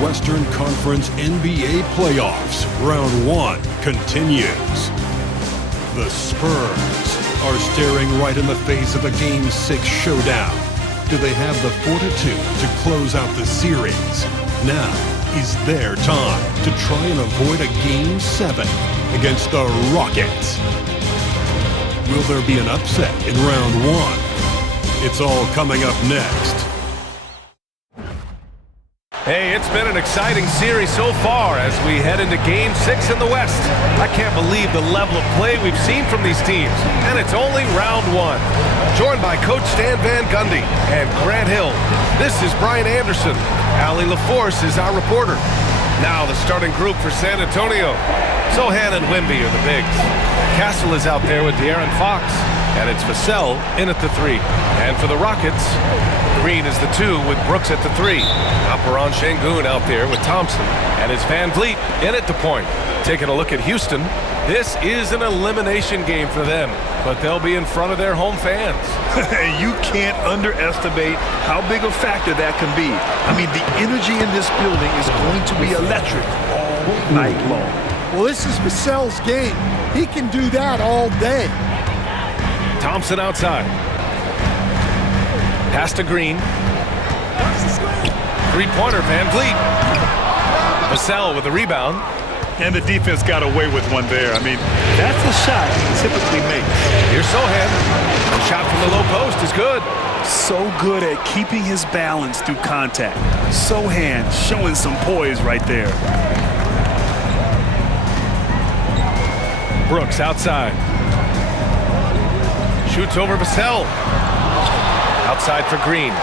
Western Conference NBA Playoffs, Round 1 continues. The Spurs are staring right in the face of a Game 6 showdown. Do they have the fortitude to close out the series? Now is their time to try and avoid a Game 7 against the Rockets. Will there be an upset in Round 1? It's all coming up next. Hey, it's been an exciting series so far as we head into Game 6 in the West. I can't believe the level of play we've seen from these teams, and it's only Round 1. Joined by Coach Stan Van Gundy and Grant Hill, this is Brian Anderson. Allie LaForce is our reporter. Now the starting group for San Antonio. Sohan and Wemby are the bigs. Castle is out there with De'Aaron Fox, and it's Vassell in at the 3. And for the Rockets, Green is the 2 with Brooks at the 3. Alperen Sengun out there with Thompson, and it's Van Vliet in at the point. Taking a look at Houston, this is an elimination game for them, but they'll be in front of their home fans. You can't underestimate how big a factor that can be. I mean, the energy in this building is going to be electric all night long. Well, this is Vassell's game. He can do that all day. Thompson outside. Pass to Green. Three-pointer, Van Vliet. Vassell with the rebound. And the defense got away with one there. I mean, that's a shot he typically makes. Here's Sohan. The shot from the low post is good. So good at keeping his balance through contact. Sohan showing some poise right there. Brooks outside. Shoots over Vassell. Outside for Green.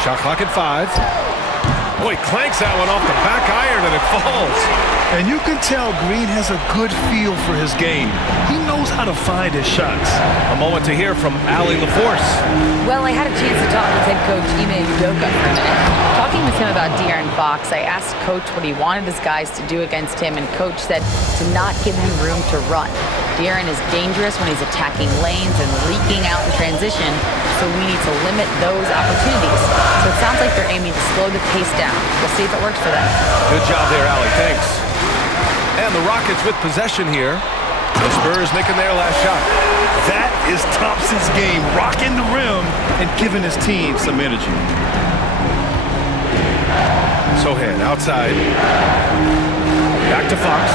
Shot clock at 5. Boy, clanks that one off the back iron and it falls. And you can tell Green has a good feel for his game. He knows how to find his shots. A moment to hear from Allie LaForce. Well, I had a chance to talk with head coach Ime Udoka for a minute. Talking with him about De'Aaron Fox, I asked Coach what he wanted his guys to do against him, and Coach said to not give him room to run. De'Aaron is dangerous when he's attacking lanes and leaking out in transition, so we need to limit those opportunities. So it sounds like they're aiming to slow the pace down. We'll see if it works for them. Good job there, Allie. Thanks. And the Rockets with possession here. The Spurs making their last shot. That is Thompson's game, rocking the rim and giving his team some energy. Sohan outside. Back to Fox.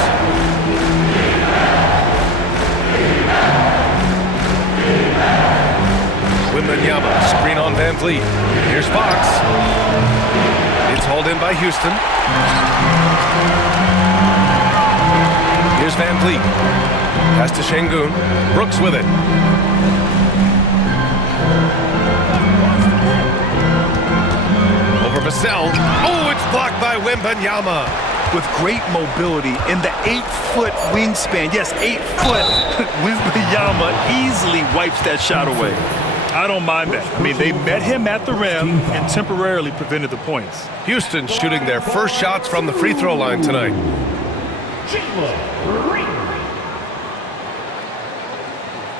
Wembanyama, screen on Van Vliet. Here's Fox. It's hauled in by Houston. Here's Van Vliet. Pass to Sengun. Brooks with it. Over Vassell. Oh, it's blocked by Wembanyama. With great mobility in the 8-foot wingspan. Yes, 8 foot. Wembanyama easily wipes that shot away. I don't mind that. I mean, they met him at the rim and temporarily prevented the points. Houston shooting their first shots from the free throw line tonight.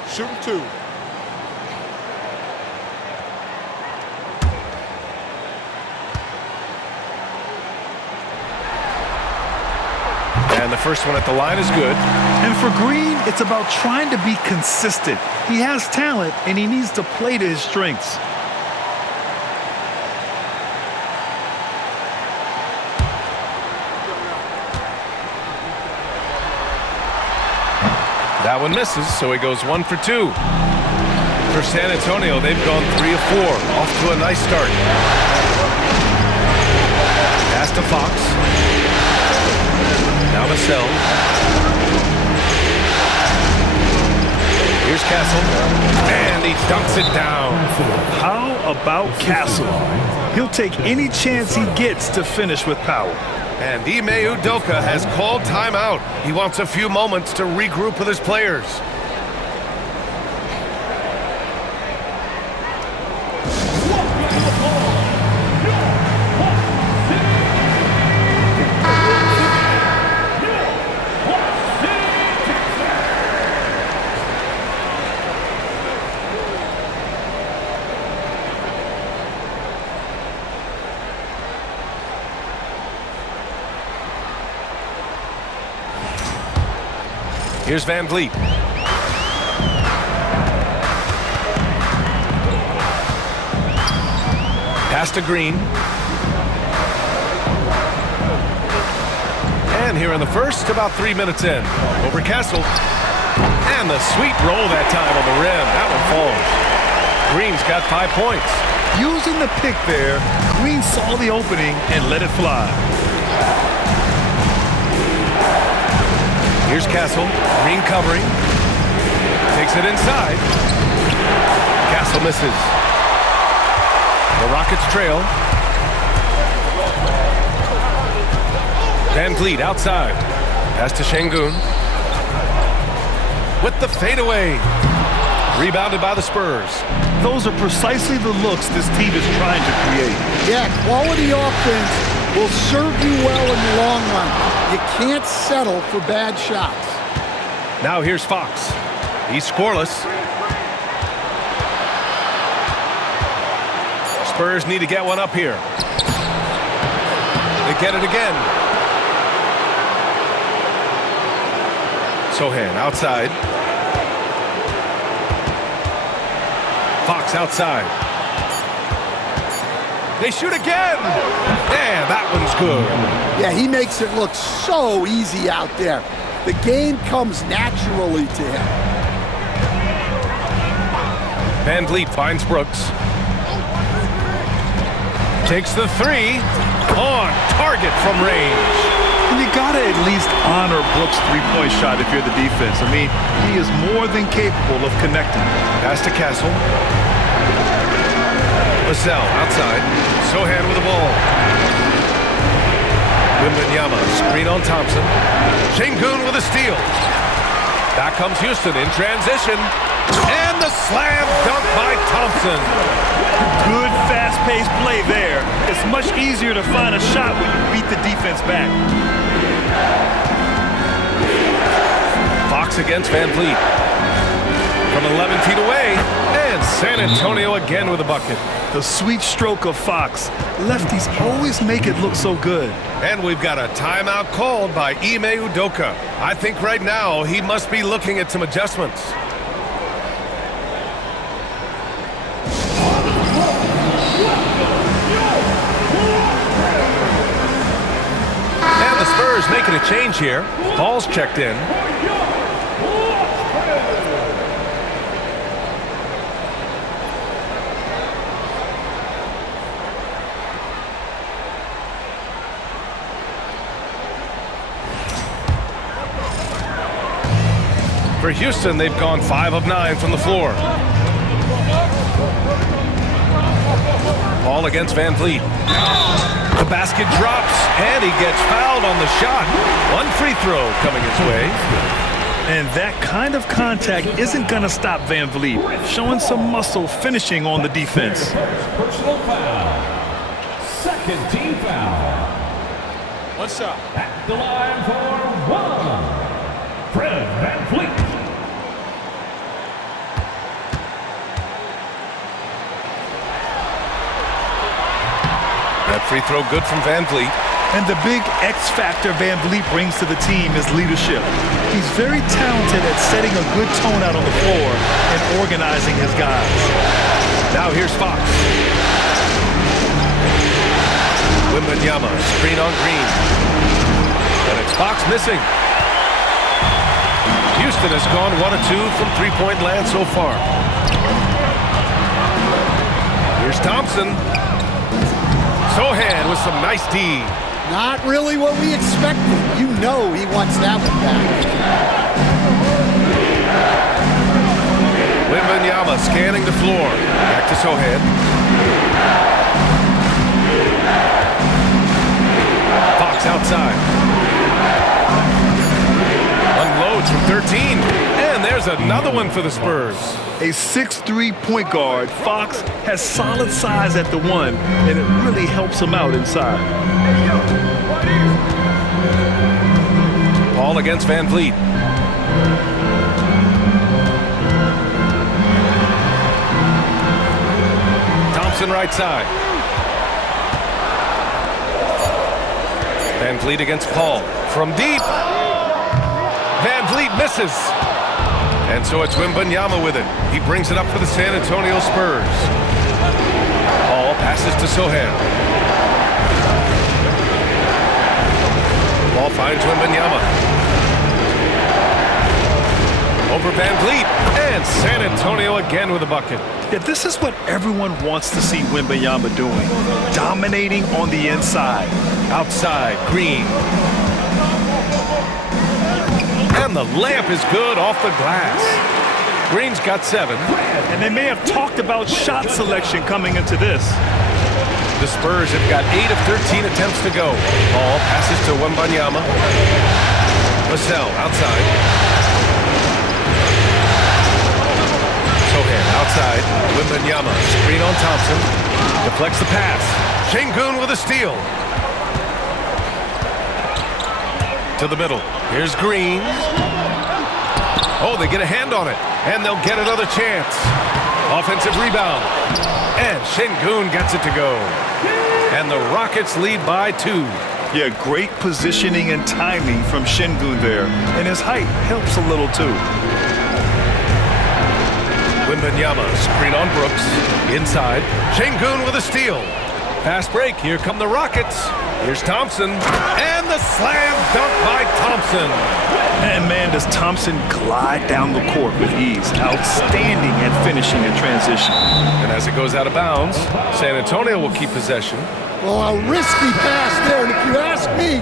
Shooting 2. And the first one at the line is good. And for Green, it's about trying to be consistent. He has talent, and he needs to play to his strengths. That one misses, so he goes 1 for 2. For San Antonio, they've gone 3 of 4. Off to a nice start. Pass to Fox. Now Vassell. Here's Castle. And he dunks it down. How about Castle? He'll take any chance he gets to finish with power. And Ime Udoka has called timeout. He wants a few moments to regroup with his players. Here's Van Vliet. Pass to Green. And here in the first, about 3 minutes in. Over Castle. And the sweet roll that time on the rim. That one falls. Green's got 5 points. Using the pick there, Green saw the opening and let it fly. Here's Castle. Green covering. Takes it inside. Castle misses. The Rockets trail. Van Vliet outside. Pass to Şengün. With the fadeaway. Rebounded by the Spurs. Those are precisely the looks this team is trying to create. Yeah, quality offense will serve you well in the long run. You can't settle for bad shots. Now here's Fox. He's scoreless. Spurs need to get one up here. They get it again. Sohan outside. Fox outside. They shoot again. And that one's good. Yeah, he makes it look so easy out there. The game comes naturally to him. Van Vliet finds Brooks. Takes the three. On target from range. And you gotta at least honor Brooks' three-point shot if you're the defense. I mean, he is more than capable of connecting. Pass to Castle. Vassell outside. Sohan with the ball. Wembanyama screen on Thompson. Şengün with a steal. Back comes Houston in transition. And the slam dunk by Thompson. Good fast-paced play there. It's much easier to find a shot when you beat the defense back. Fox against Van Vliet. From 11 feet away. And San Antonio again with a bucket. The sweet stroke of Fox. Lefties always make it look so good. And we've got a timeout called by Ime Udoka. I think right now he must be looking at some adjustments. And the Spurs making a change here. Ball's checked in. For Houston, they've gone 5 of 9 from the floor. Ball against Van Vliet. The basket drops, and he gets fouled on the shot. One free throw coming his way. And that kind of contact isn't going to stop Van Vliet. Showing some muscle finishing on the defense. Personal foul. Second team foul. What's up? At the line for one. Fred Van Vliet. That free throw good from Van Vliet. And the big X factor Van Vliet brings to the team is leadership. He's very talented at setting a good tone out on the floor and organizing his guys. Now here's Fox. Wembanyama, screen on Green. And it's Fox missing. Houston has gone 1 of 2 from three-point land so far. Here's Thompson. Sohan with some nice D. Not really what we expected. You know he wants that one back. Wembanyama scanning the floor. Back to Sohan. Fox outside. Unloads from 13. And there's another one for the Spurs. A 6'3" point guard, Fox has solid size at the one, and it really helps him out inside. Ball against Van Vliet. Thompson right side. Van Vliet against Paul. From deep. Van Vliet misses. And so it's Wembanyama with it. He brings it up for the San Antonio Spurs. Ball passes to Sohan. Ball finds Wembanyama. Over Van Vliet, and San Antonio again with a bucket. Yeah, this is what everyone wants to see Wembanyama doing. Dominating on the inside. Outside, Green. And the layup is good off the glass. Green's got 7. And they may have talked about shot selection coming into this. The Spurs have got 8 of 13 attempts to go. Ball passes to Wembanyama. Vassell outside. Sohan outside. Wembanyama, screen on Thompson. Deflects the pass. Şengün with a steal. To the middle. Here's Green. Oh, they get a hand on it. And they'll get another chance. Offensive rebound. And Şengün gets it to go. And the Rockets lead by 2. Yeah, great positioning and timing from Şengün there. And his height helps a little too. Wembanyama, screen on Brooks. Inside. Şengün with a steal. Fast break. Here come the Rockets. Here's Thompson. And the slam dunk by Thompson. And man, does Thompson glide down the court with ease. Outstanding at finishing in transition. And as it goes out of bounds, San Antonio will keep possession. Well, a risky pass there, and if you ask me,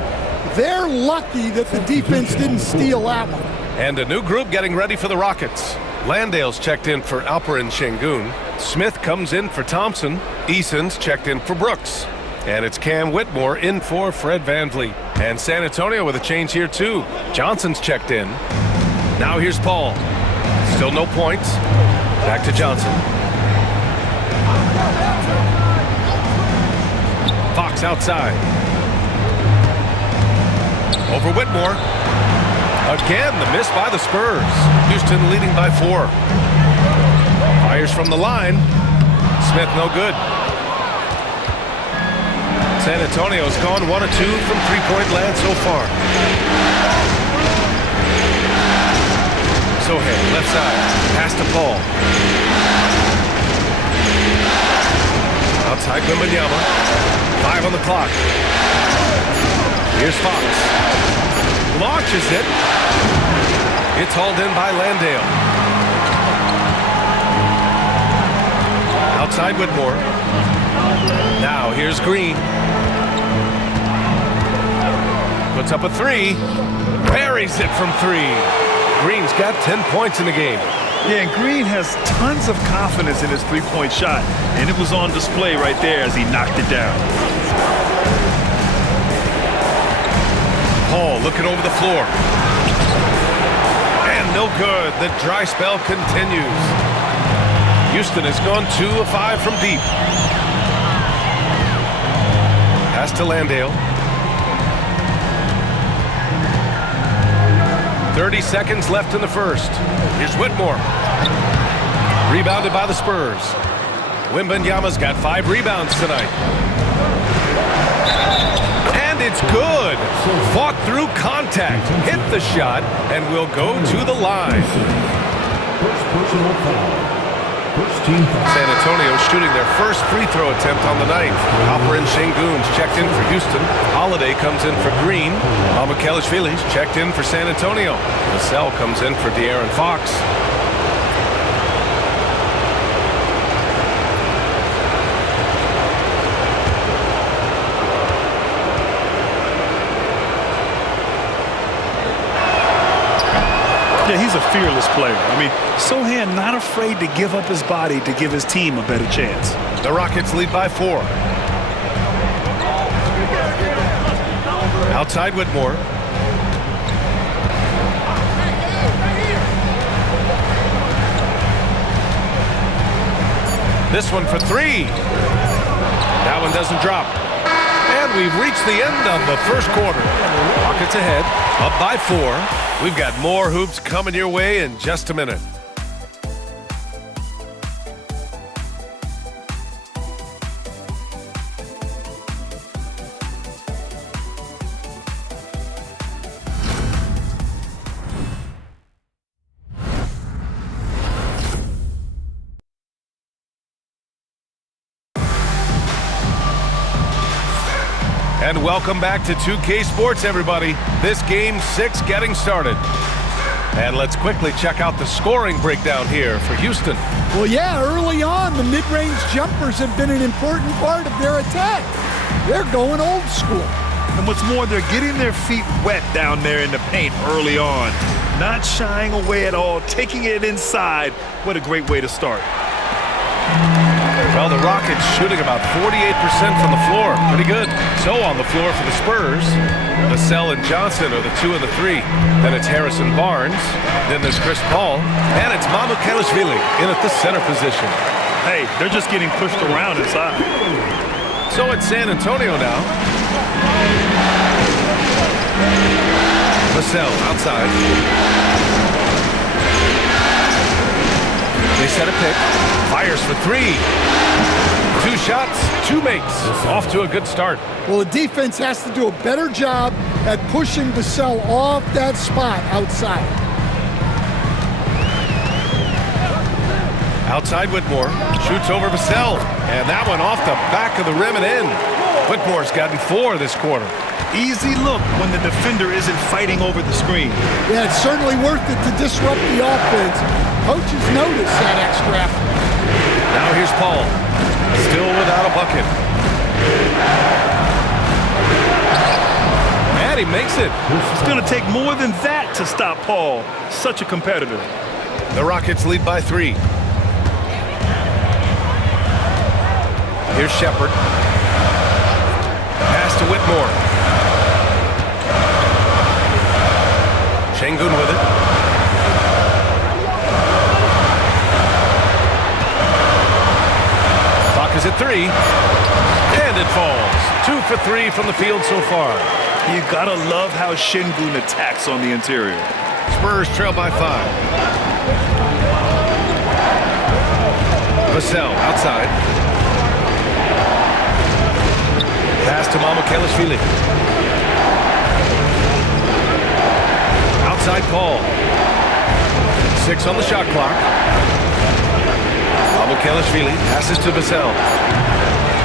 they're lucky that the defense didn't steal that one. And a new group getting ready for the Rockets. Landale's checked in for Alperen Şengün. Smith comes in for Thompson. Eason's checked in for Brooks. And it's Cam Whitmore in for Fred VanVleet. And San Antonio with a change here too. Johnson's checked in. Now here's Paul. Still no points. Back to Johnson. Fox outside. Over Whitmore. Again, the miss by the Spurs. Houston leading by 4. Fires from the line. Smith no good. San Antonio's gone 1 of 2 from three-point land so far. Sohan, left side. Pass to Paul. Outside Wembanyama. 5 on the clock. Here's Fox. Launches it. It's hauled in by Landale. Outside Whitmore. Now here's Green. Puts up a 3. Buries it from 3. Green's got 10 points in the game. Yeah, and Green has tons of confidence in his three-point shot, and it was on display right there as he knocked it down. Paul looking over the floor. And no good. The dry spell continues. Houston has gone 2 of 5 from deep. Pass to Landale. 30 seconds left in the first. Here's Whitmore. Rebounded by the Spurs. Wembanyama's got 5 rebounds tonight. And it's good. Fought through contact. Hit the shot and will go to the line. First personal foul. First team foul. San Antonio shooting their first free throw attempt on the night. Alperen Şengün's checked in for Houston. Holiday comes in for Green. Mamukelashvili's checked in for San Antonio. Vassell comes in for De'Aaron Fox. Yeah, he's a fearless player. I mean, Sohan not afraid to give up his body to give his team a better chance. The Rockets lead by 4. Outside Whitmore. This one for 3. That one doesn't drop. And we've reached the end of the first quarter. Rockets ahead, up by 4. We've got more hoops coming your way in just a minute. And welcome back to 2K Sports, everybody. This Game 6 getting started. And let's quickly check out the scoring breakdown here for Houston. Well, yeah, early on, the mid-range jumpers have been an important part of their attack. They're going old school. And what's more, they're getting their feet wet down there in the paint early on. Not shying away at all, taking it inside. What a great way to start. Well, the Rockets shooting about 48% from the floor. Pretty good. So on the floor for the Spurs, Vassell and Johnson are the 2 and the 3. Then it's Harrison Barnes. Then there's Chris Paul. And it's Mamukelashvili in at the center position. Hey, they're just getting pushed around inside. So it's San Antonio now. Vassell outside. They set a pick. Fires for 3. 2 shots, 2 makes. Off to a good start. Well, the defense has to do a better job at pushing Vassell off that spot outside. Outside Whitmore. Shoots over Vassell. And that one off the back of the rim and in. Whitmore's gotten 4 this quarter. Easy look when the defender isn't fighting over the screen. Yeah, it's certainly worth it to disrupt the offense. Coaches notice that extra effort. Now here's Paul. Still without a bucket. And he makes it. It's going to take more than that to stop Paul. Such a competitor. The Rockets lead by 3. Here's Shepherd. Pass to Whitmore. Şengün with it. Clock is at 3. And it falls. 2 for 3 from the field so far. You gotta love how Şengün attacks on the interior. Spurs trail by 5. Vassell outside. Pass to Mamukelashvili. Outside Paul. 6 on the shot clock. Mamukelashvili passes to Vassell.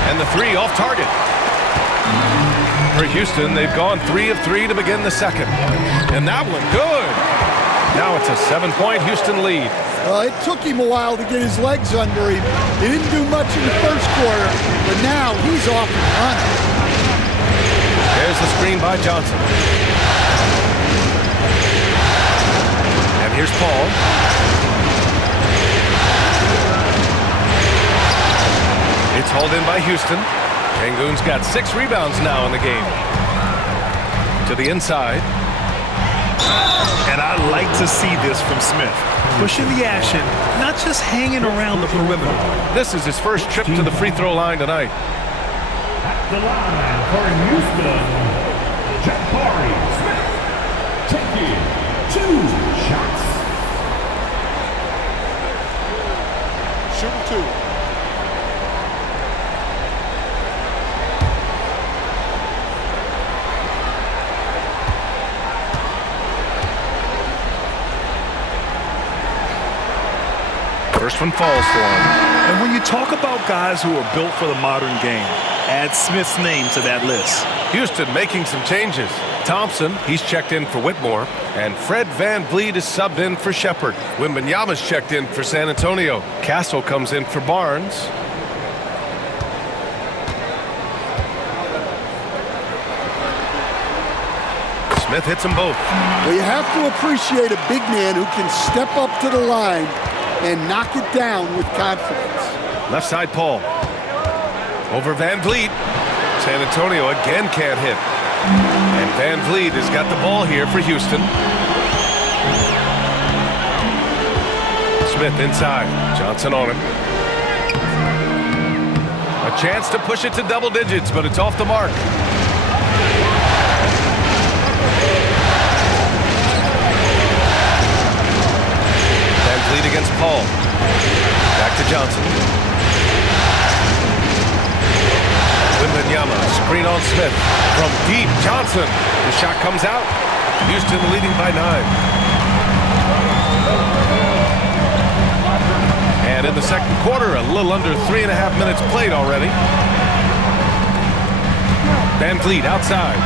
And the 3 off target. For Houston, they've gone 3 of 3 to begin the second. And that one good. Now it's a 7-point Houston lead. It took him a while to get his legs under him. He didn't do much in the first quarter, but now he's off and running. There's the screen by Johnson. And here's Paul. It's hauled in by Houston. Şengün's got 6 rebounds now in the game. To the inside. And I like to see this from Smith. Pushing the action, not just hanging around the perimeter. This is his first trip to the free throw line tonight. At the line for Houston, Jabari Smith taking 2 shots. Shooting 2. First one falls for him. And when you talk about guys who are built for the modern game, add Smith's name to that list. Houston making some changes. Thompson, he's checked in for Whitmore. And Fred VanVleet is subbed in for Shepherd. Wembanyama's checked in for San Antonio. Castle comes in for Barnes. Smith hits them both. Well, you have to appreciate a big man who can step up to the line and knock it down with confidence. Left side, Paul. Over VanVleet. San Antonio again can't hit. And VanVleet has got the ball here for Houston. Smith inside. Johnson on him. A chance to push it to double digits, but it's off the mark. VanVleet against Paul. Back to Johnson. Wembanyama, screen on Smith. From deep, Johnson. The shot comes out. Houston leading by 9. And in the second quarter, a little under 3.5 minutes played already. Van Vliet outside.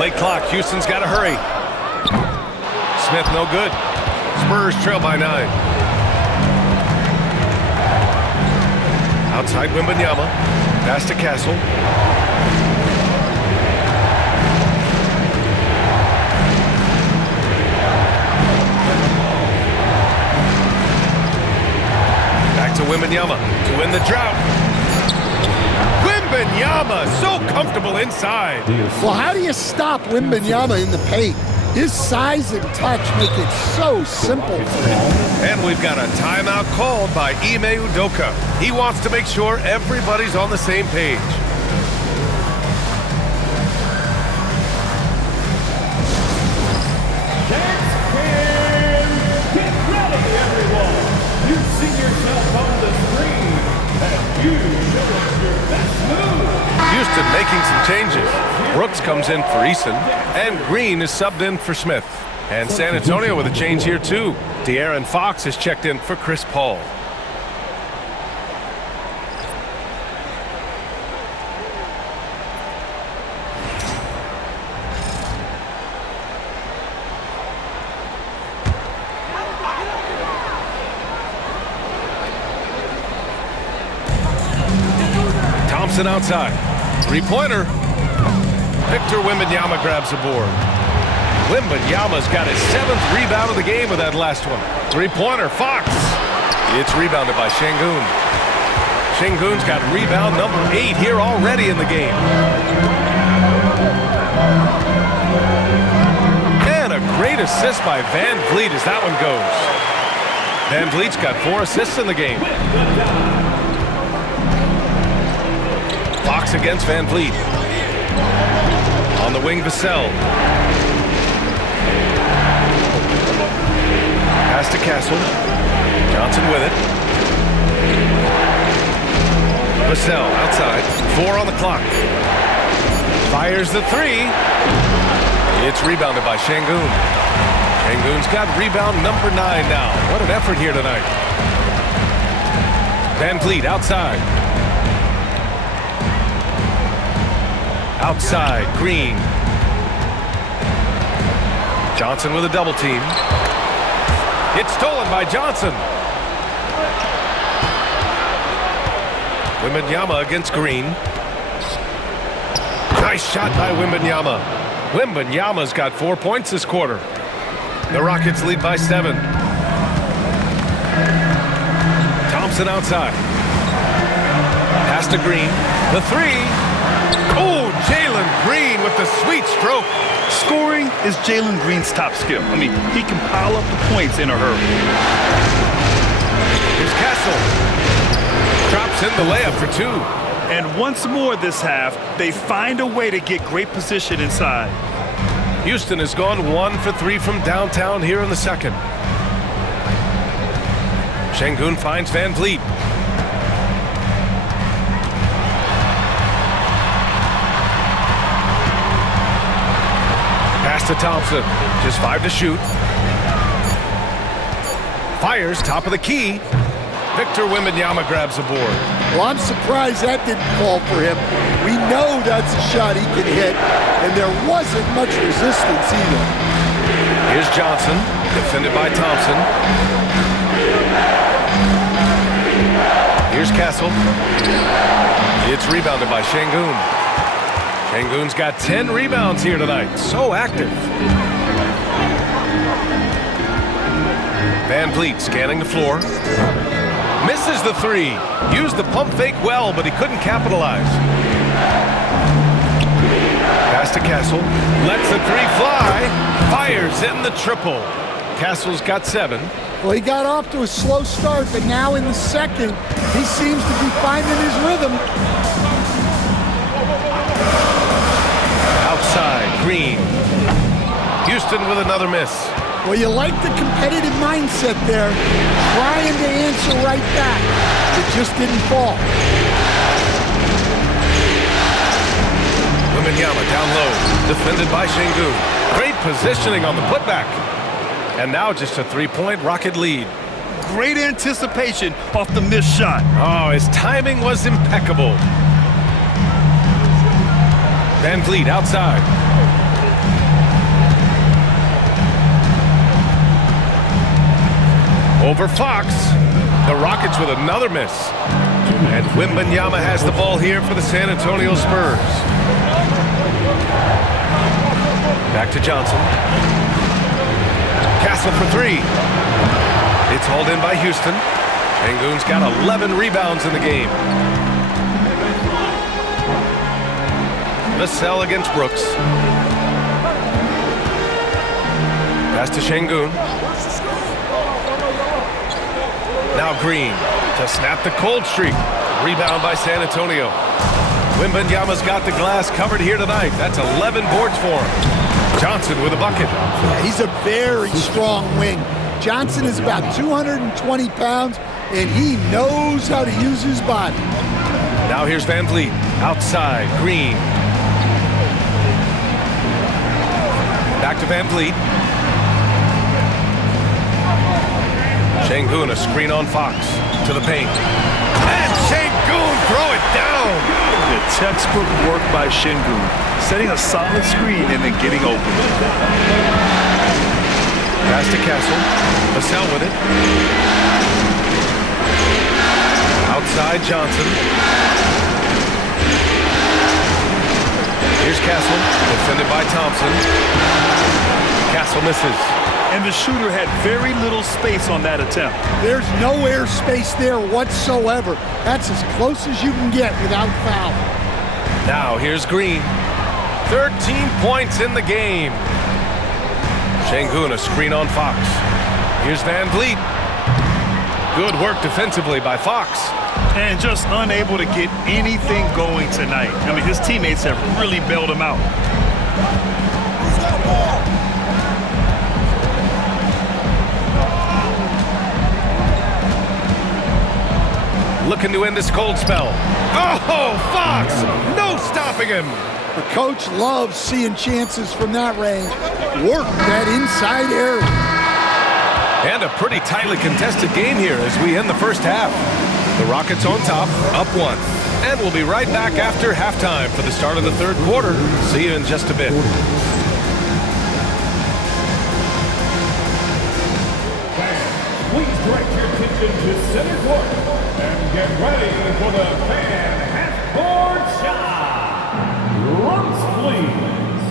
Late clock. Houston's got to hurry. Smith no good. Spurs trail by 9. Outside Wembanyama. Pass to Castle. Back to Wembanyama to win the drought. Wembanyama so comfortable inside. Well, how do you stop Wembanyama in the paint? His size and touch make it so simple for him. And we've got a timeout called by Ime Udoka. He wants to make sure everybody's on the same page. Get ready, everyone. You see yourself on the screen, and you show us your best move. Houston making some changes. Brooks comes in for Eason, and Green is subbed in for Smith. And San Antonio with a change here too. De'Aaron Fox is checked in for Chris Paul. Thompson outside. Three-pointer. Victor Wembanyama grabs the board. Wembanyama's got his 7th rebound of the game with that last one. Three-pointer, Fox. It's rebounded by Şengün. Şengün's got rebound number 8 here already in the game. And a great assist by Van Vliet as that one goes. Van Vliet's got 4 assists in the game. Fox against Van Vliet. On the wing, Vassell. Pass to Castle. Johnson with it. Vassell outside. 4 on the clock. Fires the 3. It's rebounded by Şengün. Şengün's got rebound number 9 now. What an effort here tonight. Van Vliet outside. Outside, Green. Johnson with a double team. It's stolen by Johnson. Wembanyama against Green. Nice shot by Wembanyama. Wembanyama's got 4 points this quarter. The Rockets lead by 7. Thompson outside. Pass to Green. The 3. Oh, Jalen Green with the sweet stroke. Scoring is Jalen Green's top skill. I mean, he can pile up the points in a hurry. Here's Castle. Drops in the layup for 2. And once more this half, they find a way to get great position inside. Houston has gone 1 for 3 from downtown here in the second. Şengün finds Van Vliet. Pass to Thompson. Just 5 to shoot. Fires top of the key. Victor Wembanyama grabs the board. Well, I'm surprised that didn't fall for him. We know that's a shot he can hit, and there wasn't much resistance either. Here's Johnson, defended by Thompson. Here's Castle. It's rebounded by Şengün. Şengün's got 10 rebounds here tonight. So active. Van Vliet scanning the floor. Misses the 3. Used the pump fake well, but he couldn't capitalize. Pass to Castle. Lets the 3 fly. Fires in the triple. Castle's got 7. Well, he got off to a slow start, but now in the second, he seems to be finding his rhythm. Outside, Green. Houston with another miss. Well, you like the competitive mindset there, trying to answer right back. It just didn't fall. Wembanyama down low, defended by Şengün. Great positioning on the putback. And now just a 3-point Rocket lead. Great anticipation off the missed shot. Oh, his timing was impeccable. Van Vliet outside. Over Fox. The Rockets with another miss. And Wembanyama has the ball here for the San Antonio Spurs. Back to Johnson. Castle for three. It's hauled in by Houston. Şengün's got 11 rebounds in the game. Vassell against Brooks. Pass to Şengün. Now Green to snap the cold streak. Rebound by San Antonio. Wembanyama's got the glass covered here tonight. That's 11 boards for him. Johnson with a bucket. Yeah, he's a very strong wing. Johnson is about 220 pounds, and he knows how to use his body. Now here's Van Vliet. Outside, Green. Back to Van Vliet. Şengün, a screen on Fox. To the paint. And Şengün, throw it down! The textbook work by Şengün. Setting a solid screen and then getting open. Pass to Castle. Vassell with it. Outside Johnson. Here's Castle. Defended by Thompson. Castle misses. And the shooter had very little space on that attempt. There's no air space there whatsoever. That's as close as you can get without foul. Now here's Green. 13 points in the game. Şengün, a screen on Fox. Here's Van Vliet. Good work defensively by Fox. And just unable to get anything going tonight. I mean, his teammates have really bailed him out. Looking to end this cold spell. Oh, Fox! No stopping him! The coach loves seeing chances from that range. Work that inside area. And a pretty tightly contested game here as we end the first half. The Rockets on top, up one. And we'll be right back after halftime for the start of the third quarter. See you in just a bit. Please direct your attention to center court and get ready for the fan half-court shot. Runs, please.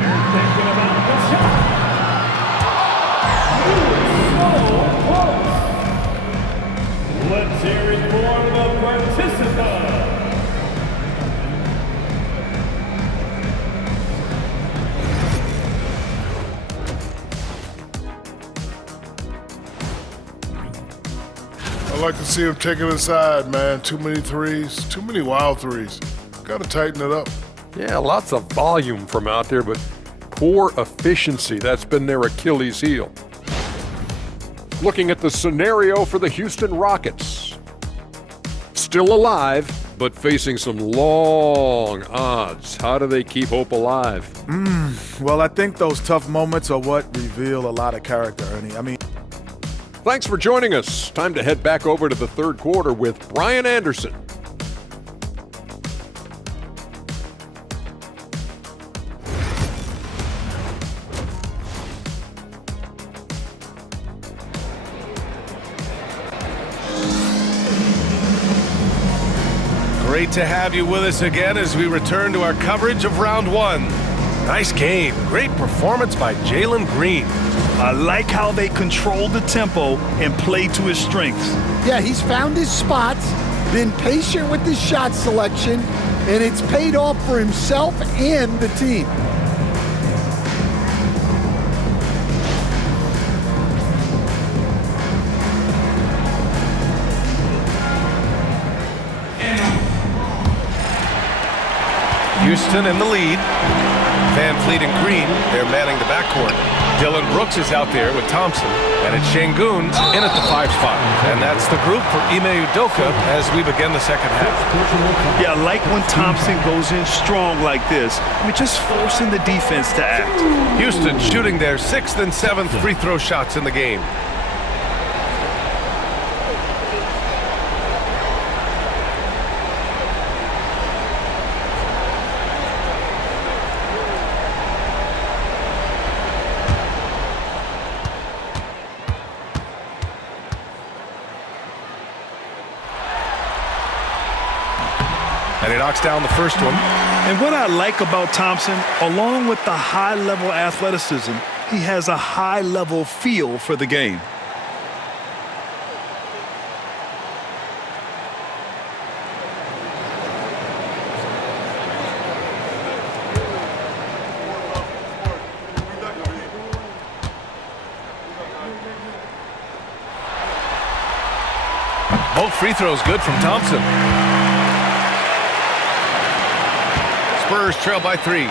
You're thinking about the shot. So close. Let's hear it for the participant. I like to see him take it inside, man. Too many threes, too many wild threes. Gotta tighten it up. Yeah, lots of volume from out there, but poor efficiency. That's been their Achilles heel. Looking at the scenario for the Houston Rockets. Still alive, but facing some long odds. How do they keep hope alive? Well, I think those tough moments are what reveal a lot of character, Ernie. I mean, Thanks for joining us. Time to head back over to the third quarter with Brian Anderson. Great to have you with us again as we return to our coverage of round one. Nice game. Great performance by Jalen Green. I like how they control the tempo and play to his strengths. Yeah, he's found his spots, been patient with his shot selection, and it's paid off for himself and the team. Houston in the lead. Van Vliet and Green, they're manning the backcourt. Dylan Brooks is out there with Thompson, and it's Şengün in at the 5 spot. And that's the group for Ime Udoka as we begin the second half. Yeah, I like when Thompson goes in strong like this. I mean, just forcing the defense to act. Houston shooting their 6th and 7th free throw shots in the game. And he knocks down the first one. And what I like about Thompson, along with the high-level athleticism, he has a high-level feel for the game. Both free throws good from Thompson. Spurs trail by 3.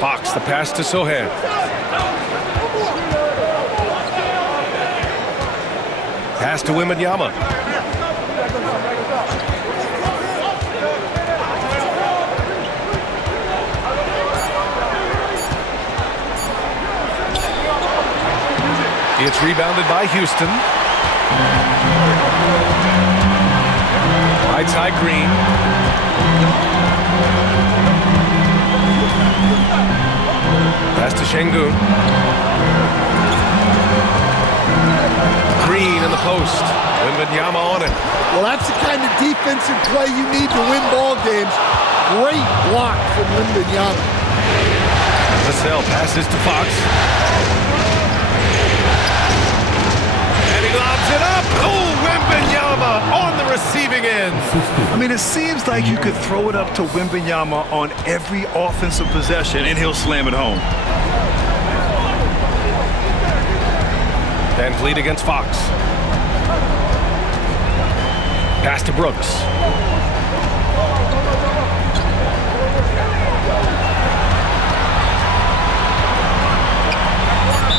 Fox, the pass to Sohan. Pass to Wembanyama. It's rebounded by Houston. Right-side Green. Pass to Şengün. Green in the post. Wembanyama on it. Well, that's the kind of defensive play you need to win ball games. Great block from Wembanyama. Vassell passes to Fox. And he lobs it up. Oh, Wembanyama on the receiving end. I mean, it seems like you could throw it up to Wembanyama on every offensive possession, and he'll slam it home. Van Vliet against Fox. Pass to Brooks.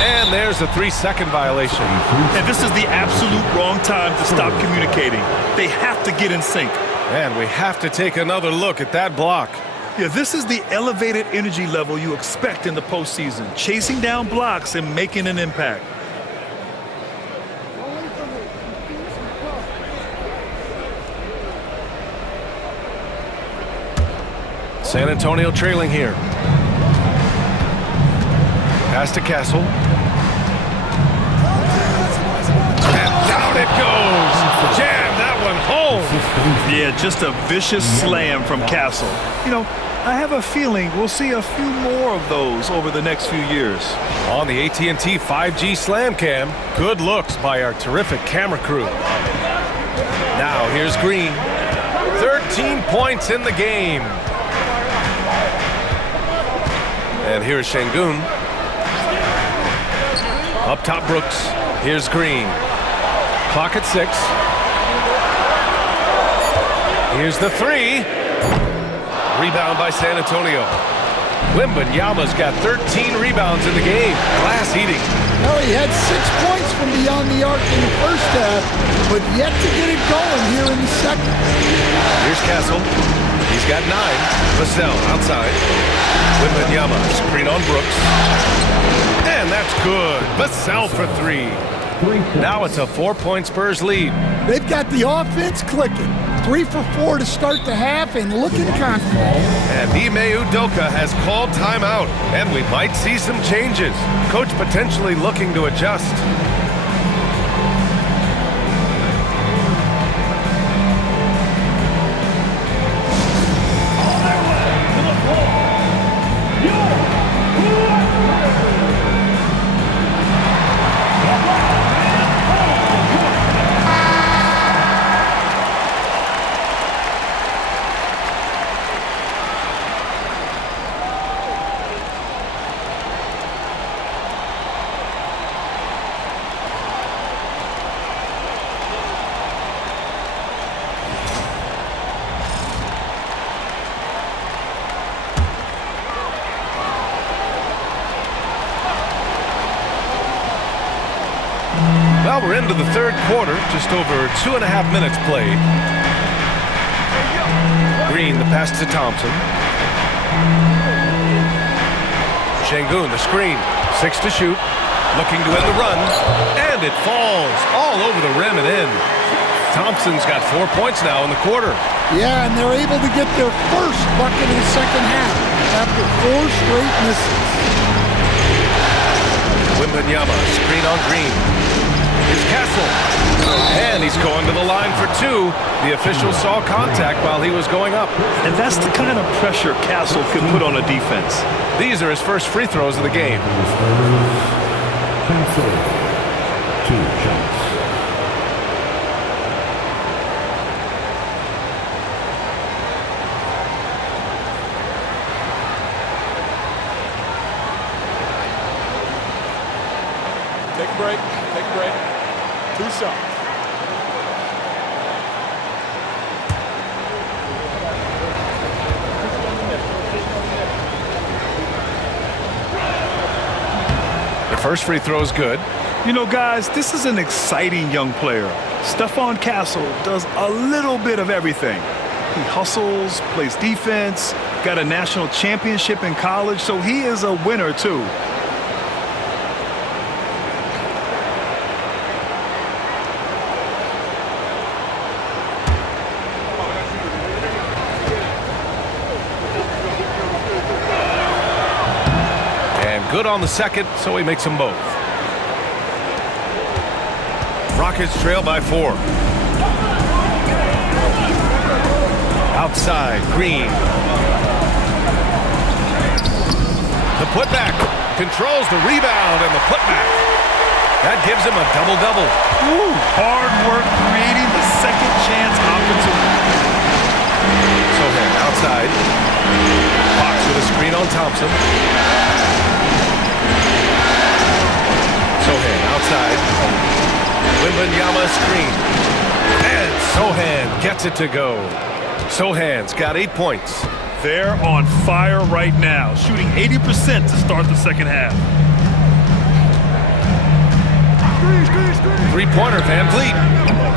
And there's a 3-second violation. And this is the absolute wrong time to stop communicating. They have to get in sync. And we have to take another look at that block. Yeah, this is the elevated energy level you expect in the postseason, chasing down blocks and making an impact. San Antonio trailing here. Pass to Castle. And down it goes. Jam that one home. Yeah, just a vicious slam from Castle. You know, I have a feeling we'll see a few more of those over the next few years. On the AT&T 5G Slam Cam, good looks by our terrific camera crew. Now here's Green. 13 points in the game. And here's Şengün. Up top, Brooks. Here's Green. Clock at 6. Here's the 3. Rebound by San Antonio. Wembanyama's got 13 rebounds in the game. Glass eating. Well, he had 6 points from beyond the arc in the first half, but yet to get it going here in the second. Here's Castle. He's got 9. Vassell outside. Wembanyama screen on Brooks. And that's good. Vassell for 3. Now it's a 4-point Spurs lead. They've got the offense clicking. 3 for 4 to start the half and looking confident. And Ime Udoka has called timeout, and we might see some changes. Coach potentially looking to adjust. Well, we're into the third quarter, just over 2.5 minutes played. Green, the pass to Thompson. Şengün, the screen. 6 to shoot. Looking to end the run. And it falls all over the rim and in. Thompson's got 4 points now in the quarter. Yeah, and they're able to get their first bucket in the second half after 4 straight misses. Wembanyama, screen on Green. Here's Castle. And he's going to the line for 2. The official saw contact while he was going up. And that's the kind of pressure Castle can put on a defense. These are his first free throws of the game. Castle, 2 shots. Take a break. Take a break. 2 shots. The first free throw is good. You know, guys, this is an exciting young player. Stephon Castle does a little bit of everything. He hustles, plays defense, got a national championship in college, so he is a winner, too. Good on the second, so he makes them both. Rockets trail by 4. Outside, Green. The putback. Controls the rebound and the putback. That gives him a double-double. Hard work creating the second chance opportunity. Sohan outside. Fox with a screen on Thompson. Sohan outside. Wembanyama screen. And Sohan gets it to go. Sohan's got 8 points. They're on fire right now, shooting 80% to start the second half. Three-pointer, Van Vliet.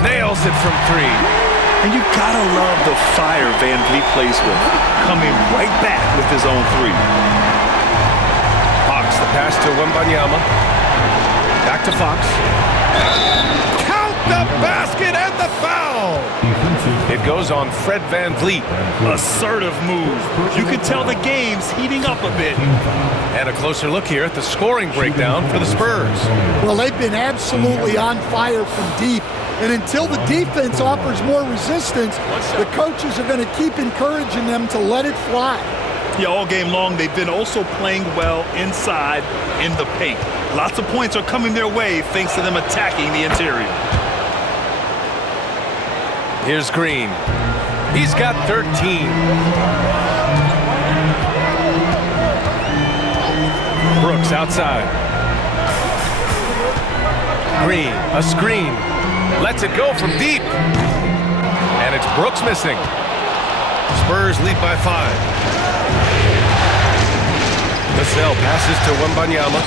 Nails it from 3. And you gotta love the fire Van Vliet plays with. Coming right back with his own 3. Fox, the pass to Wembanyama. Back to Fox. Count the basket and the foul! It goes on Fred Van Vliet. Assertive move. You can tell the game's heating up a bit. And a closer look here at the scoring breakdown for the Spurs. Well, they've been absolutely on fire from deep. And until the defense offers more resistance, the coaches are going to keep encouraging them to let it fly. Yeah, all game long, they've been also playing well inside in the paint. Lots of points are coming their way thanks to them attacking the interior. Here's Green. He's got 13. Brooks outside. Green, a screen. Lets it go from deep. And it's Brooks missing. Spurs lead by 5. Vassell passes to Wembanyama.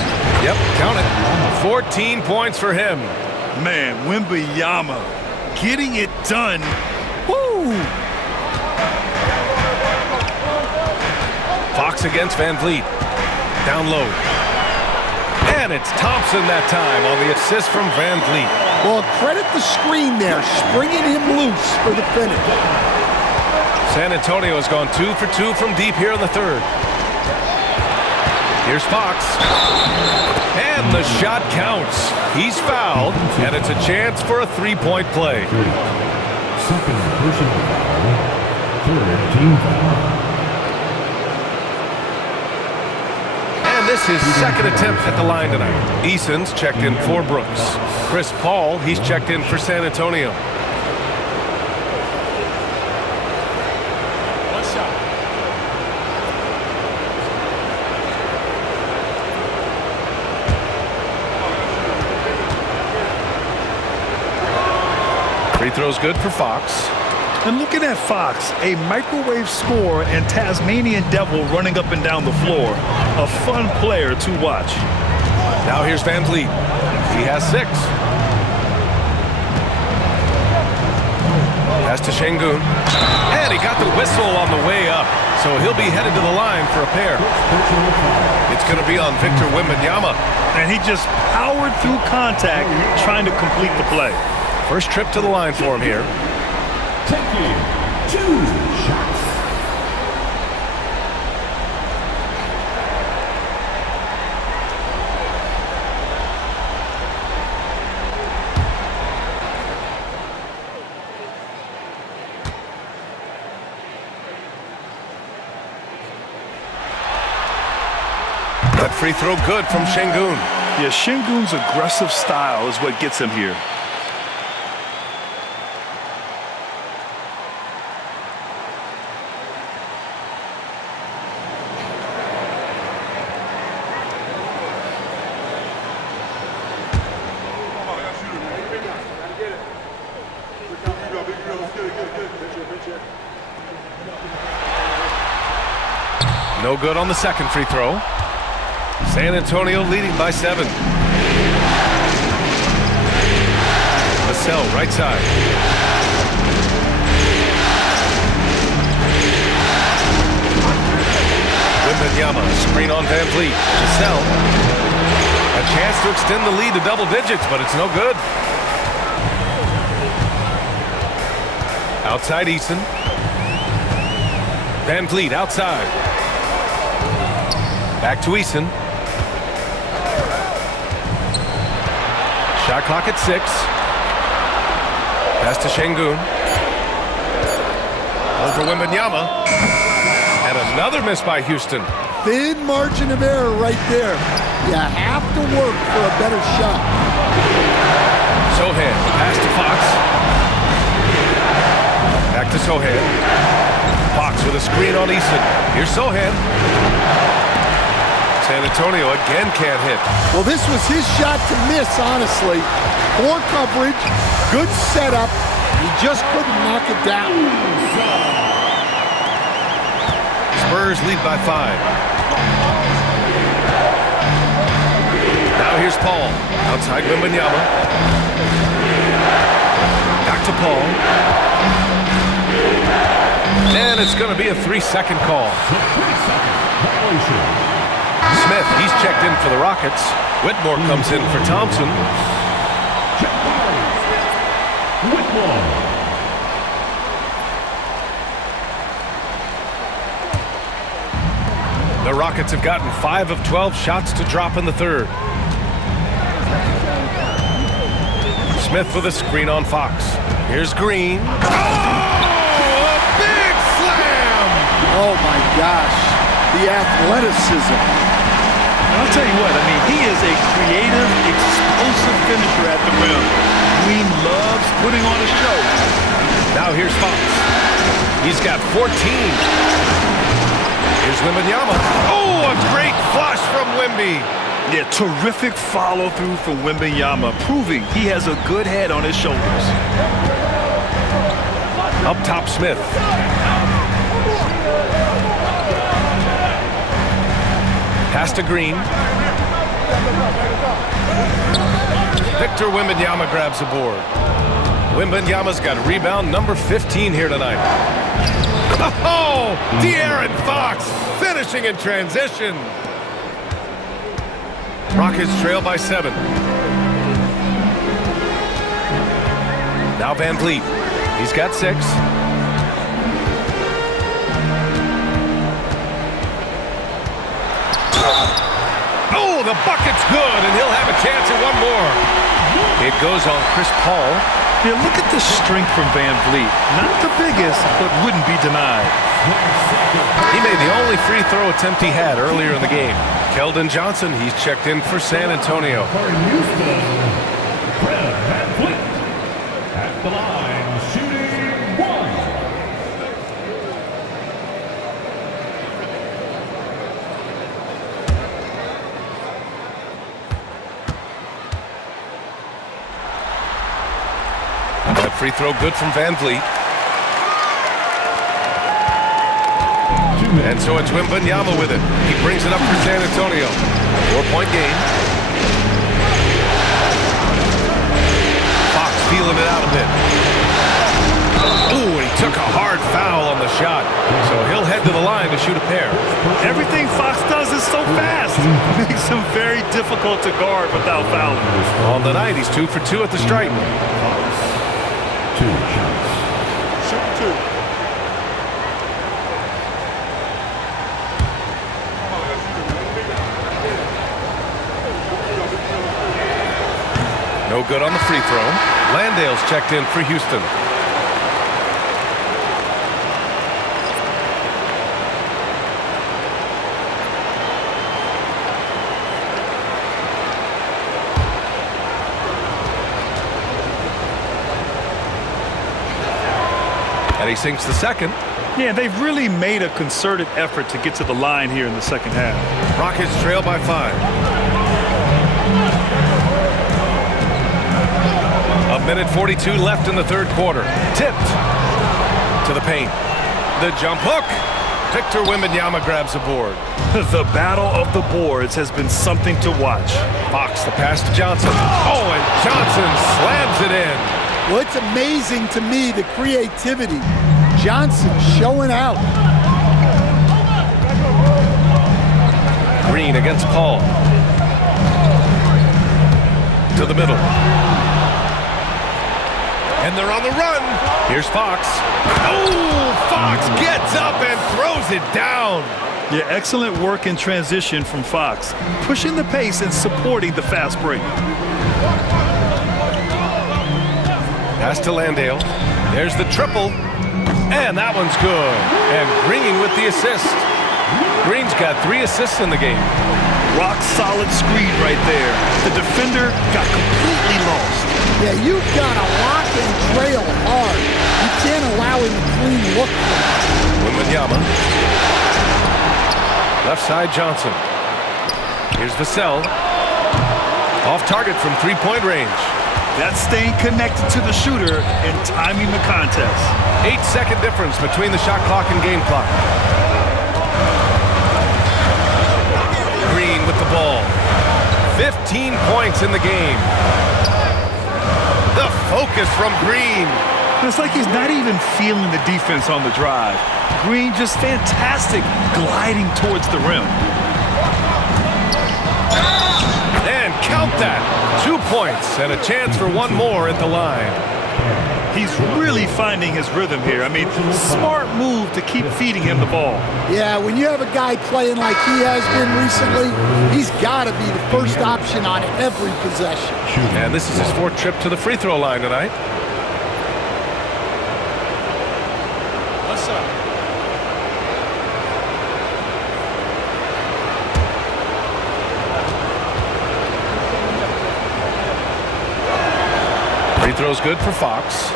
Yep, count it. 14 points for him. Man, Wembanyama getting it done. Woo! Fox against Van Vliet. Down low. And it's Thompson that time on the assist from Van Vliet. Well, credit the screen there, springing him loose for the finish. San Antonio has gone 2 for 2 from deep here in the third. Here's Fox. And the shot counts. He's fouled, and it's a chance for a 3-point play. Second personal foul. Third team foul. And this is his second attempt at the line tonight. Eason's checked in for Brooks. Chris Paul, he's checked in for San Antonio. Free throw's good for Fox. And looking at Fox, a microwave scorer and Tasmanian Devil running up and down the floor. A fun player to watch. Now here's Van Vliet. He has 6. Pass to Şengün. And he got the whistle on the way up. So he'll be headed to the line for a pair. It's going to be on Victor Wembanyama. And he just powered through contact trying to complete the play. First trip to the line for him here. Taking 2 shots. That free throw good from Şengün. Yeah, Şengün's aggressive style is what gets him here. No good on the second free throw. San Antonio leading by 7. Vassell, right side. Wembanyama, screen on Van Vliet. Vassell, a chance to extend the lead to double digits, but it's no good. Outside Eason. Van Vliet outside. Back to Eason. Shot clock at 6. Pass to Şengün. Over Wembanyama. And another miss by Houston. Thin margin of error right there. You have to work for a better shot. Sohan, pass to Fox. Back to Sohan. Fox with a screen on Eason. Here's Sohan. San Antonio again can't hit. Well, this was his shot to miss, honestly. Poor coverage, good setup. He just couldn't knock it down. Spurs lead by 5. Now here's Paul. Outside Wembanyama. Back to Paul. And it's going to be a 3-second call. Smith, he's checked in for the Rockets. Whitmore comes in for Thompson. The Rockets have gotten 5 of 12 shots to drop in the third. Smith with a screen on Fox. Here's Green. Oh, a big slam! Oh my gosh, the athleticism. I'll tell you what, I mean, he is a creative, explosive finisher at the rim. Green loves putting on a show. Now here's Fox. He's got 14. Here's Wembanyama. Oh, a great flush from Wemby. Yeah, terrific follow-through from Wembanyama, proving he has a good head on his shoulders. Up top, Smith. Pass to Green. Victor Wembanyama grabs the board. Wembanyama's got rebound number 15 here tonight. Oh, De'Aaron Fox finishing in transition. Rockets trail by 7. Now Van Vliet. He's got 6. Oh, the bucket's good, and he'll have a chance at one more. It goes on Chris Paul. Yeah, look at the strength from Van Vliet. Not the biggest, but wouldn't be denied. He made the only free throw attempt he had earlier in the game. Keldon Johnson, he's checked in for San Antonio. For Houston, Van Vliet at the line, shooting 1. That free throw good from Van Vliet. And so it's Wembanyama with it. He brings it up for San Antonio. 4-point game. Fox feeling it out a bit. there. Everything Fox does is so fast. It makes him very difficult to guard without fouling. On the night, he's 2 for 2 at the stripe. 2 shots. Shoot 2. No good on the free throw. Landale's checked in for Houston. And he sinks the second. Yeah, they've really made a concerted effort to get to the line here in the second half. Rockets trail by 5. A minute 42 left in the third quarter. Tipped to the paint. The jump hook. Victor Wembanyama grabs a board. The battle of the boards has been something to watch. Fox the pass to Johnson. Oh, and Johnson slams it in. Well, it's amazing to me, the creativity. Johnson showing out. Green against Paul. To the middle. And they're on the run. Here's Fox. Oh, Fox gets up and throws it down. Yeah, excellent work in transition from Fox. Pushing the pace and supporting the fast break. Pass to Landale. There's the triple. And that one's good. And Green with the assist. Green's got 3 assists in the game. Rock solid screen right there. The defender got completely lost. Yeah, you've got to lock and trail hard. You can't allow him to clean look for it. Wembanyama. Left side Johnson. Here's Vassell. Off target from 3-point range. That's staying connected to the shooter and timing the contest. 8-second difference between the shot clock and game clock. Green with the ball. 15 points in the game. The focus from Green. It's like he's not even feeling the defense on the drive. Green just fantastic gliding towards the rim. And count that. 2 points and a chance for one more at the line. He's really finding his rhythm here. I mean, smart move to keep feeding him the ball. Yeah, when you have a guy playing like he has been recently, he's got to be the first option on every possession. And this is his 4th trip to the free throw line tonight. What's up? Free throw's good for Fox.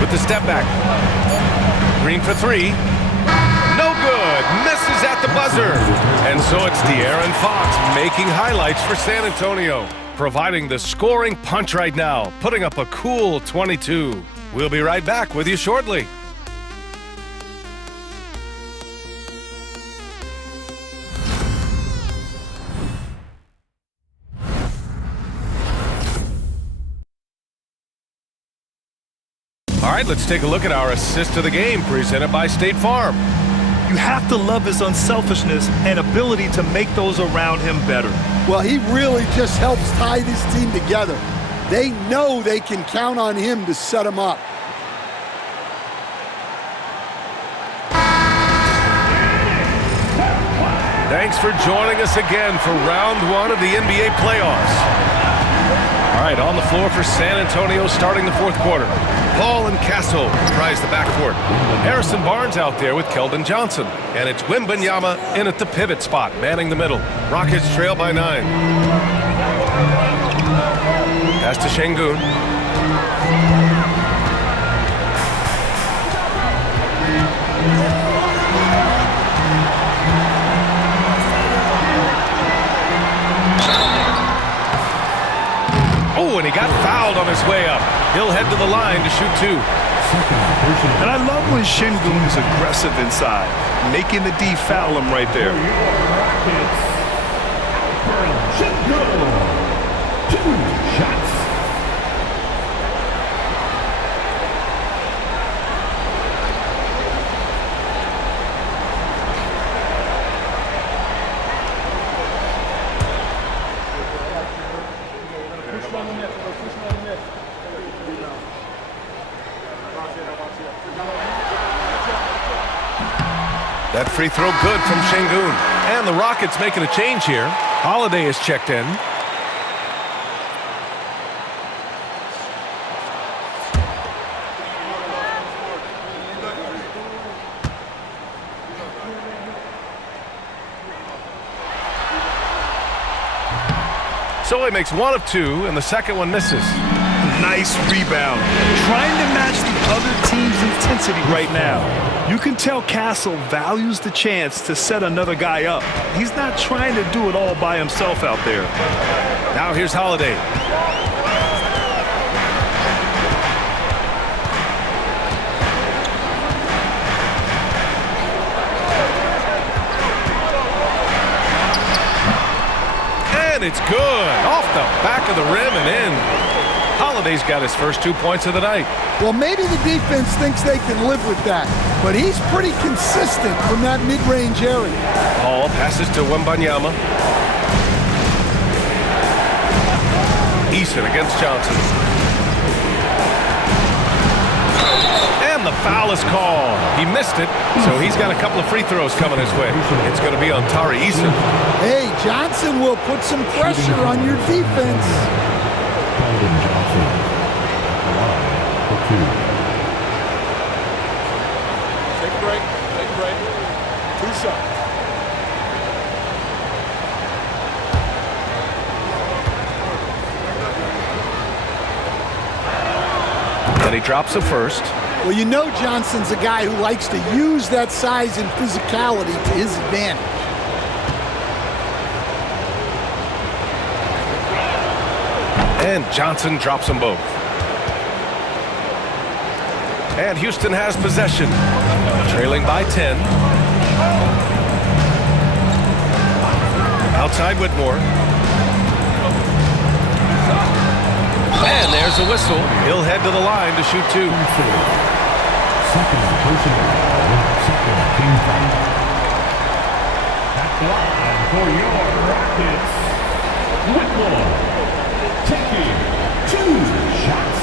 With the step back. Green for 3. No good. Misses at the buzzer. And so it's De'Aaron Fox making highlights for San Antonio, providing the scoring punch right now, putting up a cool 22. We'll be right back with you shortly. All right, let's take a look at our assist of the game presented by State Farm. You have to love his unselfishness and ability to make those around him better. Well, he really just helps tie this team together. They know they can count on him to set them up. Thanks for joining us again for round 1 of the NBA playoffs. All right, on the floor for San Antonio starting the 4th quarter. Paul and Castle comprise the backcourt. Harrison Barnes out there with Keldon Johnson. And it's Wembanyama in at the pivot spot, manning the middle. Rockets trail by 9. Pass to Şengün. Oh, and he got fouled on his way up. He'll head to the line to shoot 2. And I love when Şengün is aggressive inside, making the D foul him right there. That free throw good from Şengün. And the Rockets making a change here. Holiday is checked in. So he makes one of two, and the second one misses. Nice rebound. Trying to match the other team's intensity right now. You can tell Castle values the chance to set another guy up. He's not trying to do it all by himself out there. Now here's Holiday. And it's good. Off the back of the rim and in. Holiday's got his first 2 points of the night. Well, maybe the defense thinks they can live with that, but he's pretty consistent from that mid-range area. Hall passes to Wembanyama. Eason against Johnson. And the foul is called. He missed it, so he's got a couple of free throws coming his way. It's going to be on Tari Eason. Hey, Johnson will put some pressure on your defense. Johnson, line for two. Take a break. Take a break. 2 shots. And he drops the first. Well, you know Johnson's a guy who likes to use that size and physicality to his advantage. And Johnson drops them both. And Houston has possession. Trailing by 10. Outside Whitmore. And there's a whistle. He'll head to the line to shoot two. Second personal foul. Second team foul. At the line for your Rockets, Whitmore. Taking 2 shots.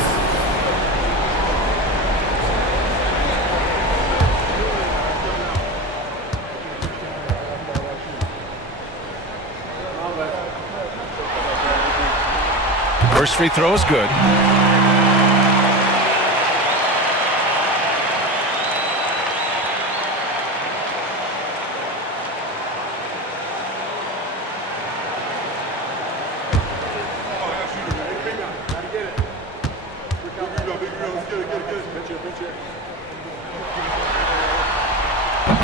First free throw is good.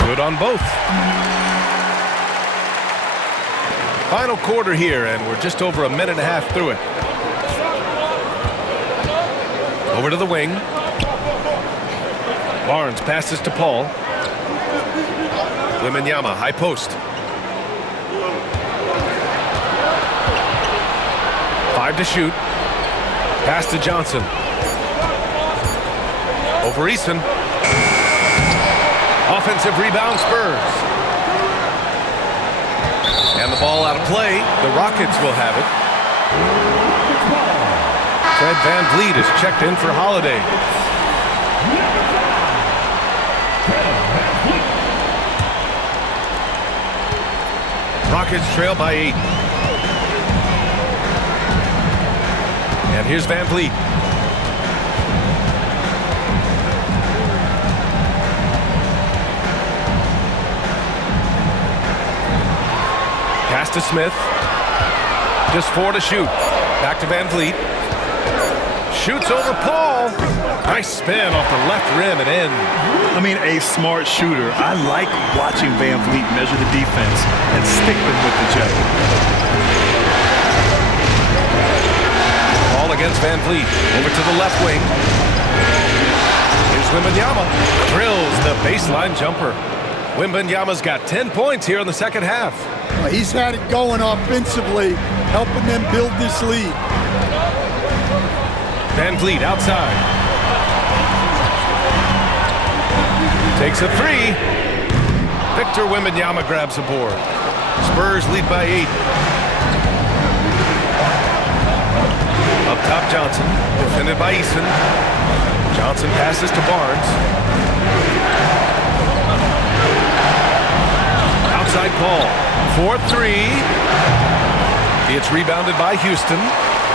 Good on both. Final quarter here, and we're just over a minute and a half through it. Over to the wing. Barnes passes to Paul. Wembanyama, high post. 5 to shoot. Pass to Johnson. Over Eason. Offensive rebound, Spurs. And the ball out of play. The Rockets will have it. Fred VanVleet is checked in for Holiday. Rockets trail by 8. And here's VanVleet. Pass to Smith. Just 4 to shoot. Back to VanVleet. Shoots over Paul. Nice spin off the left rim and in. I mean, a smart shooter. I like watching VanVleet measure the defense and stick them with the J. Ball against VanVleet. Over to the left wing. Here's Wembanyama. Drills the baseline jumper. Wembanyama's got 10 points here in the second half. He's had it going offensively, helping them build this lead. VanVleet outside. Takes a 3. Victor Wembanyama grabs the board. Spurs lead by 8. Up top, Johnson. Defended by Eason. Johnson passes to Barnes. 4-3. It's rebounded by Houston.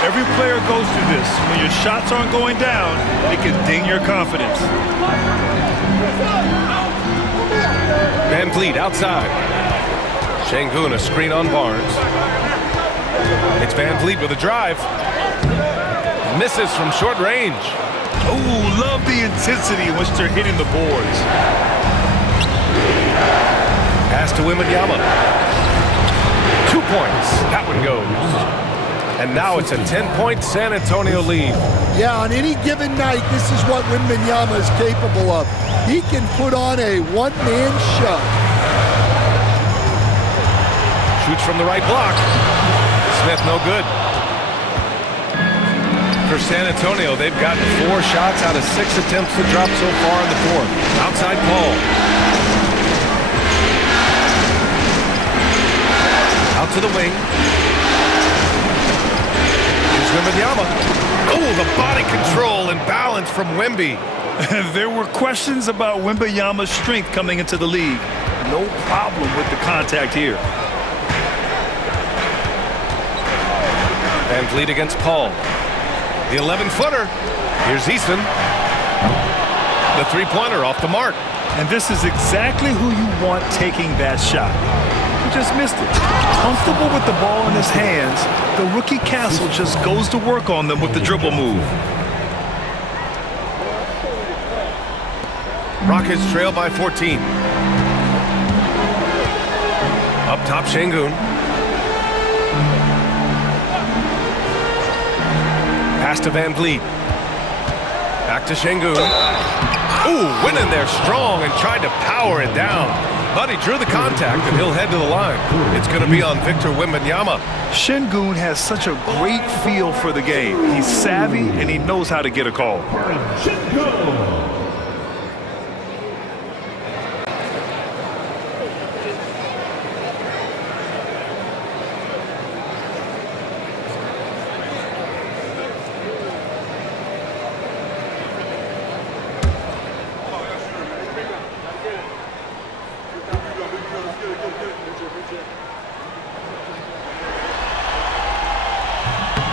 Every player goes through this. When your shots aren't going down, it can ding your confidence. Van Vliet outside. Şengün, a screen on Barnes. It's Van Vliet with a drive. Misses from short range. Oh, love the intensity in which they're hitting the boards. Pass to Wembanyama. 2 points. That one goes. And now it's a 10-point San Antonio lead. Yeah, on any given night, this is what Wembanyama is capable of. He can put on a one-man show. Shoots from the right block. Smith no good. For San Antonio, they've gotten 4 shots out of 6 attempts to drop so far in the fourth. Outside Paul. Out to the wing. Here's Wembanyama. Oh, the body control and balance from Wemby. There were questions about Wembanyama's strength coming into the league. No problem with the contact here. Van Vliet against Paul. The 11-footer. Here's Easton. The three-pointer off the mark. And this is exactly who you want taking that shot. He just missed it. Comfortable with the ball in his hands, the rookie Castle just goes to work on them with the dribble move. Rockets trail by 14. Up top, Şengün. Pass to Van Vliet. Back to Şengün. Ooh, went in there strong and tried to power it down. But he drew the contact and he'll head to the line. It's going to be on Victor Wembanyama. Şengün has such a great feel for the game. He's savvy and he knows how to get a call.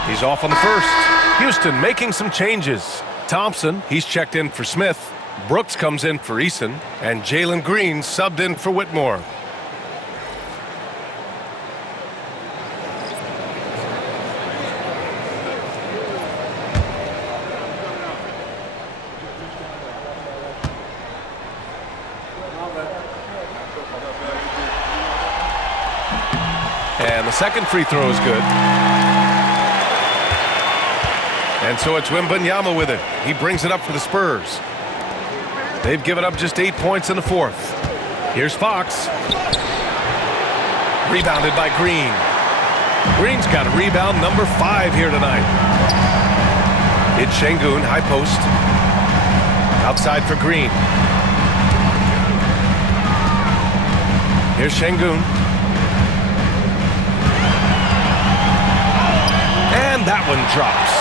He's off on the first. Houston making some changes. Thompson, he's checked in for Smith. Brooks comes in for Eason. And Jalen Green subbed in for Whitmore. And the second free throw is good. And so it's Wembanyama with it. He brings it up for the Spurs. They've given up just 8 points in the fourth. Here's Fox. Rebounded by Green. Green's got a rebound number 5 here tonight. It's Şengün, high post. Outside for Green. Here's Şengün. And that one drops.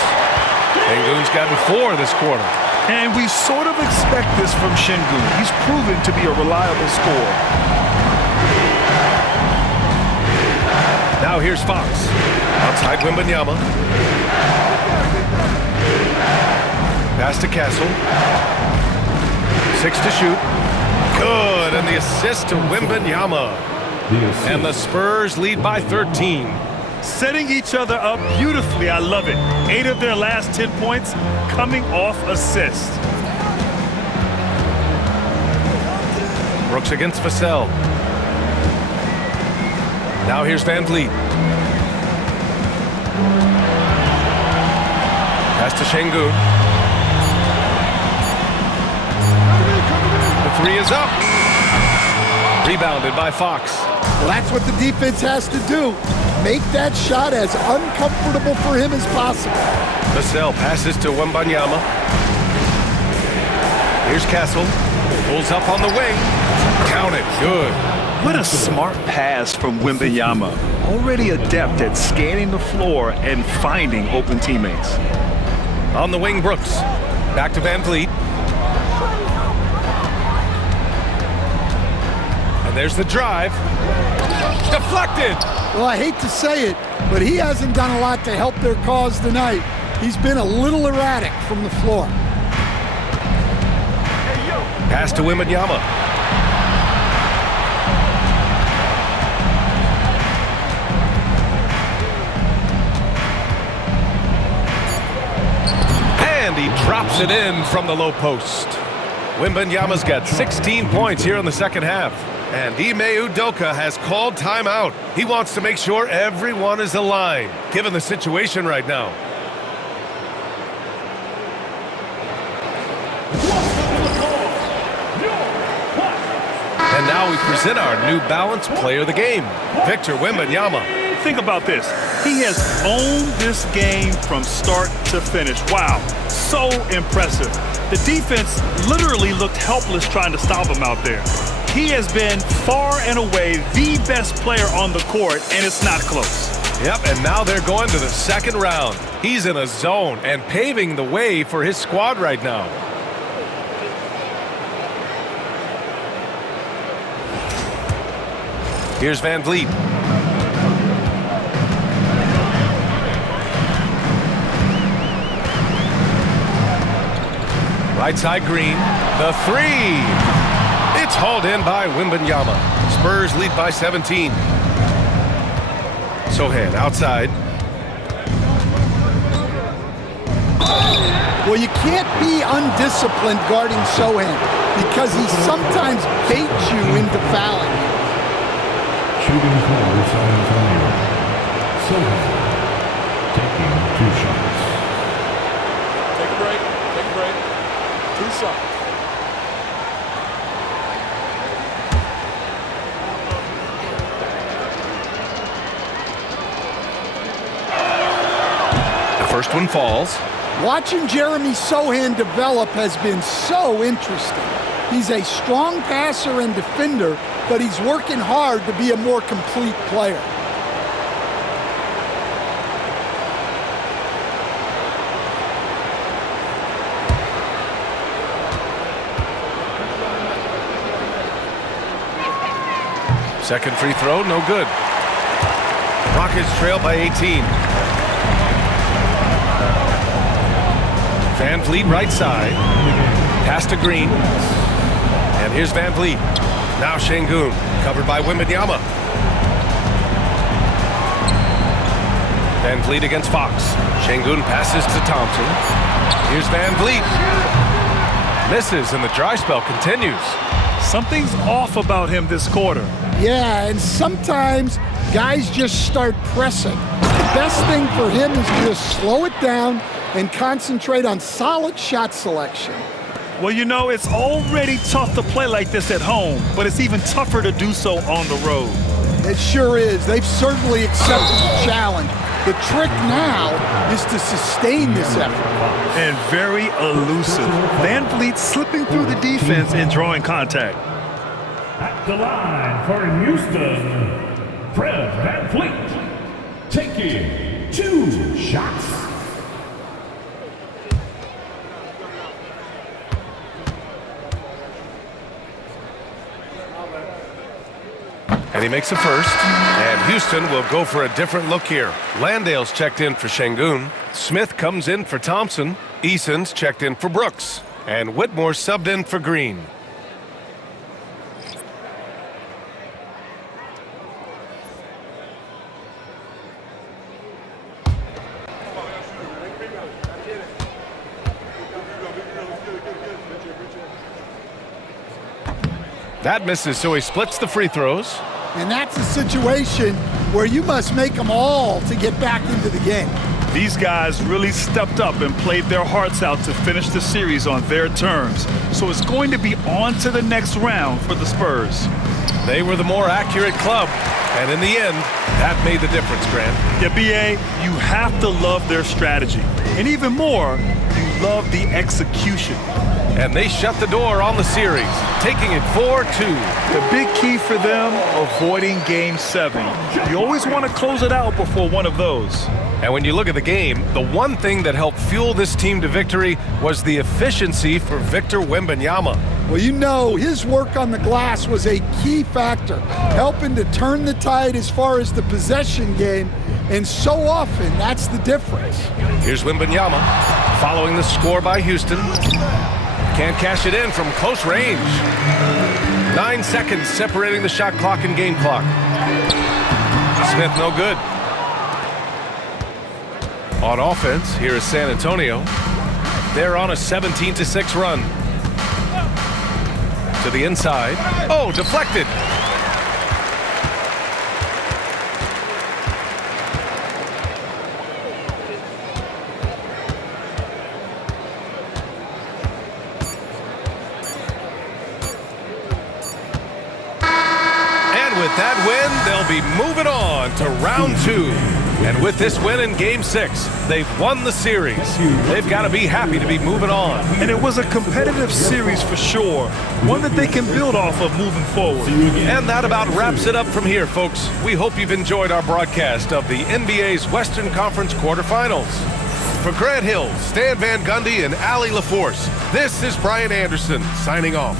Şengün's gotten 4 this quarter. And we sort of expect this from Şengün. He's proven to be a reliable scorer. Now here's Fox. Outside Wembanyama. Pass to Castle. 6 to shoot. Good, and the assist to Wembanyama. And the Spurs lead by 13. Setting each other up beautifully. I love it. 8 of their last 10 points coming off assists. Brooks against Vassell. Now here's Van Vliet. Pass to Şengün. The 3 is up. Rebounded by Fox. Well, that's what the defense has to do. Make that shot as uncomfortable for him as possible. Vassell passes to Wembanyama. Here's Castle. Pulls up on the wing. Count it. Good. What a smart pass from Wembanyama. Already adept at scanning the floor and finding open teammates. On the wing, Brooks. Back to Van Vliet. And there's the drive. Deflected. Well, I hate to say it, but he hasn't done a lot to help their cause tonight. He's been a little erratic from the floor. Pass to Wembanyama. And he drops it in from the low post. Wembanyama's got 16 points here in the second half. And Ime Udoka has called timeout. He wants to make sure everyone is aligned, given the situation right now. And now we present our New Balance Player of the Game, Victor Wembanyama. Think about this. He has owned this game from start to finish. Wow, so impressive. The defense literally looked helpless trying to stop him out there. He has been far and away the best player on the court, and it's not close. Yep, and now they're going to the second round. He's in a zone and paving the way for his squad right now. Here's Van Vliet. Right side Green. The three. It's hauled in by Wembanyama. Spurs lead by 17. Sohan outside. Well, you can't be undisciplined guarding Sohan because he sometimes baits you into fouling. Shooting for San Antonio. Sohan taking 2 shots. Take a break. Take a break. 2 shots. The first one falls. Watching Jeremy Sohan develop has been so interesting. He's a strong passer and defender, but he's working hard to be a more complete player. Second free throw, no good. Rockets trail by 18. Van Vliet right side. Pass to Green. And here's Van Vliet. Now Şengün, covered by Wembanyama. Van Vliet against Fox. Şengün passes to Thompson. Here's Van Vliet. Misses, and the dry spell continues. Something's off about him this quarter. Yeah, and sometimes guys just start pressing. The best thing for him is to just slow it down and concentrate on solid shot selection. Well, you know, it's already tough to play like this at home, but it's even tougher to do so on the road. It sure is. They've certainly accepted the challenge. The trick now is to sustain this effort. And very elusive. Van Vliet slipping through the defense and drawing contact. At the line for Houston, Fred Van Vliet taking 2 shots. And he makes a first. And Houston will go for a different look here. Landale's checked in for Şengün. Smith comes in for Thompson. Eason's checked in for Brooks. And Whitmore subbed in for Green. That misses, so he splits the free throws. And that's a situation where you must make them all to get back into the game. These guys really stepped up and played their hearts out to finish the series on their terms. So it's going to be on to the next round for the Spurs. They were the more accurate club, and in the end, that made the difference, Grant. Yeah, B.A., you have to love their strategy. And even more, you love the execution. And they shut the door on the series, taking it 4-2. The big key for them, avoiding Game 7. You always want to close it out before one of those. And when you look at the game, the one thing that helped fuel this team to victory was the efficiency for Victor Wembanyama. Well, you know, his work on the glass was a key factor, helping to turn the tide as far as the possession game, and so often that's the difference. Here's Wembanyama following the score by Houston. Can't cash it in from close range. 9 seconds separating the shot clock and game clock. Smith no good. On offense, here is San Antonio. They're on a 17-6 run. To the inside. Oh, deflected. And with that win, they'll be moving on to round 2. And with this win in Game 6, they've won the series. They've got to be happy to be moving on. And it was a competitive series for sure, one that they can build off of moving forward. And that about wraps it up from here, folks. We hope you've enjoyed our broadcast of the NBA's Western Conference quarterfinals. For Grant Hill, Stan Van Gundy, and Allie LaForce, this is Brian Anderson signing off.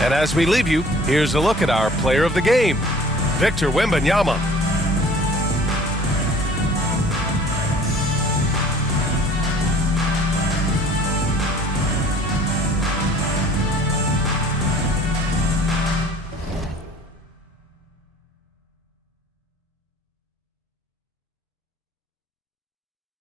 And as we leave you, here's a look at our player of the game, Victor Wembanyama.